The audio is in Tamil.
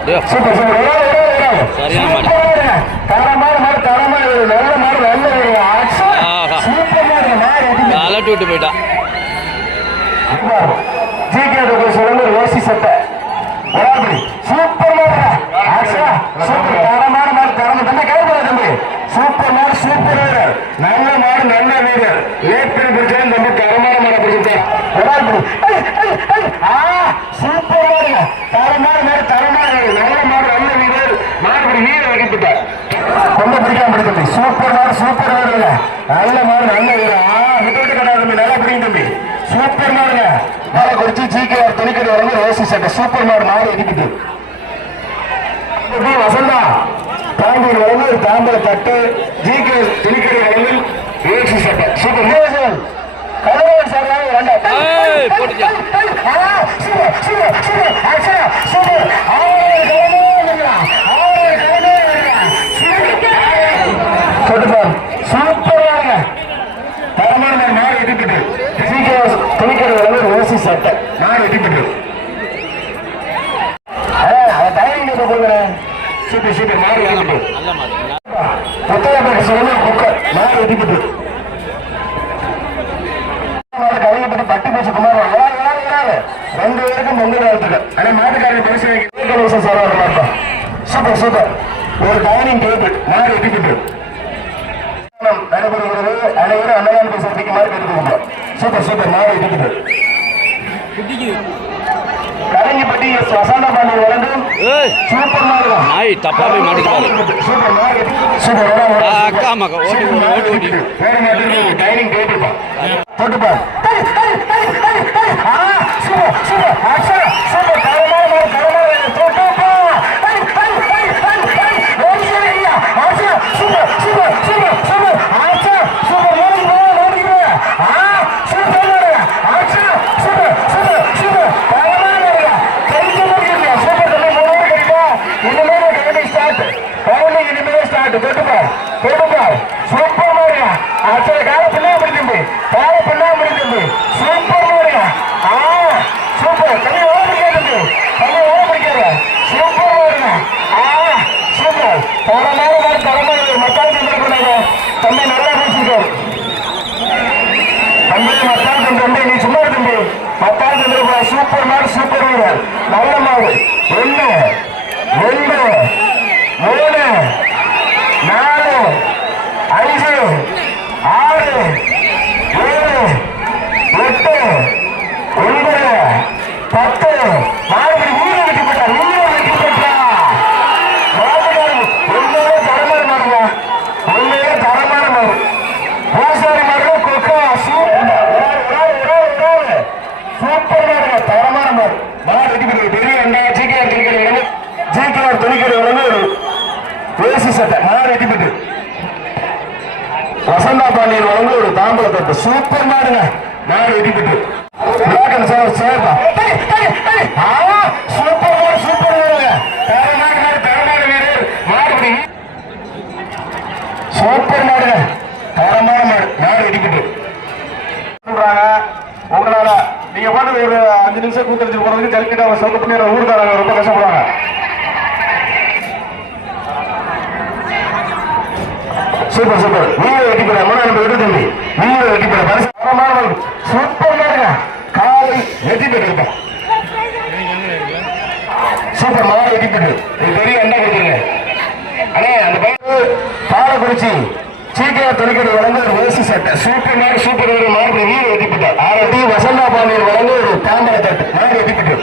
சூப்பர் சூப்பர் சரியான மாடு. தரமான மாடு தரமான நல்ல மாடு நல்ல சூப்பர் மாடு மாடு அலட்டி விட்டு போயிட்டா. ஜிகே சொல்லுங்க ஓசி சட்டை சூப்பர் மாடு சூப்பர் தரமான மாடு தரமா தம்பி கைப்பட தம்பி சூப்பர் மாடு சூப்பர் வீரர் நல்ல மாடு நல்ல வீரர் லேட் பண்ணி பிடிச்சா தம்பி தரமான மாடை பிடிச்சிட்டேன் சூப்பர் மாடுங்க தரமான மாடு தரமான நல்ல மாடு நல்ல வீரர் மாடுபடி வீரர் வகிப்பிட்டார் ரொம்ப பிடிக்காம பிடி தம்பி சூப்பர் மாடு சூப்பர் வீரருங்க நல்ல மாடு நல்ல வீரர் விட்டு கடை தம்பி நல்லா பிடிக்கும் தம்பி சூப்பர் மாடுங்க மேலே குறிச்சி ஜிகே துணிக்கடை வந்து ஓசி சட்டை சூப்பர் மாடு மாடு எதிக்கிட்டு வசந்தா தாம்பூர் வளர்ந்து ஒரு தாம்பூர தட்டு ஜிகே துணிக்கடை வளர்ந்து ஓசி சட்டை சூப்பர் கலவரம் சரியாக சூப்பராக தரமான மாடு எதிர்ப்பிட்டு ஜிகே துணிக்கடை வளர்ந்து ஓசி சட்டை மாடு எதிர்ப்பிட்டு சூப்பர் சூப்பர் மாடு எதிர்ப்பிட்டு புத்தகப்பட்டு சொல்லுங்க குக்கர் மாடு எதிர்ப்பிட்டு கழுவிப்பட்டு பட்டி பேச்சு குமார் ரெண்டு பேருக்கும் பொங்கல் வாழ்த்துக்கள் ஆனா மாட்டுக்காரங்க பரிசு சூப்பர் சூப்பர் ஒரு டைனிங் டேபிள் மாடு எதிர்ப்பிட்டு நடைபெறுகிறது அனைவரும் அன்னதான பேசுறதுக்கு மாடு கேட்டுக்கோங்க சூப்பர் சூப்பர் மாடு எதிர்ப்பிட்டு கரங்கிப்பட்டி வசந்த பாண்டியர் வழங்கும் சூப்பர் மாடு நாய் தப்பா போய் மாட்டிக்கிறாரு. சூப்பர் மாடு சூப்பர் அக்கா மக ஓட்டி டைனிங் டேபிள் போட்டுப்பா சூப்பர் மாரியா ஆச்சரிய கால பிள்ளை முடிஞ்சு கால பிள்ளை முடிஞ்சு சூப்பர் மாரியா சூப்பர் தண்ணி ஓட முடியாது தண்ணி ஓட முடியாது சூப்பர் மாரியா சூப்பர் தரமான தரமான மக்கால் தந்துருக்காங்க தம்பி நல்லா பேசிருக்காரு தம்பி மக்கால் தம்பி நீ சும்மா தம்பி மக்கால் தந்துருக்கா சூப்பர் மாடு சூப்பர் வீரர் நல்ல மாடு 1 2 3 4 5 6 7 8 9 10 மாடு வீர வெட்டி போட்டார் உண்மையே தரமான மாடுங்க உண்மையே தரமான மாடு பூசாரி மாடு கொக்கா சூப்பர் மாடுங்க தரமான மாடு மாடு வெட்டி பெரிய ஜிகேஆர் துணிக்கடை வந்து பேசி சட்டை மாடு வெட்டி வசந்தா பாண்டியன் வழங்கு ஒரு தாம்பல தட்டு சூப்பர் மாடுங்க மாடு வெட்டிப்பிட்டு சூப்பர் மாடு சூப்பர் வீரர் தரமான வீரர் மாடு சூப்பர் மாடுங்க தரமான மாடு மாடு வெட்டிப்பிட்டு சொல்றாங்க உங்களால நீங்க பாட்டு ஒரு 5 நிமிஷம் கூத்தடிச்சு போறதுக்கு ஜல்லிக்கட்டு அவங்க சொல்ல பண்ணி ஊருக்காரங்க ரொம்ப கஷ்டப்படுவாங்க சூப்பர் சூப்பர் வீர வெட்டி போற நம்ம விட்டு தம்பி வீர வெட்டி போற பரிசு சூப்பர் மாடுங்க காலை வெட்டி போட்டு சூப்பர் மாடு வெட்டி போட்டு பெரிய அண்டா கொடுத்துருங்க அண்ணே அந்த பையன் பாலக்குறிச்சி ஜிகேஆர் துணிக்கடை வழங்க ஒரு ஓசி சட்டை சூப்பர் மாடு சூப்பர் மாடு வீர வெட்டி போட்டார் 6 வசந்தா பாண்டியன் வழங்க ஒரு தாம்பர தட்டு மாடு வெட்டி போட்டு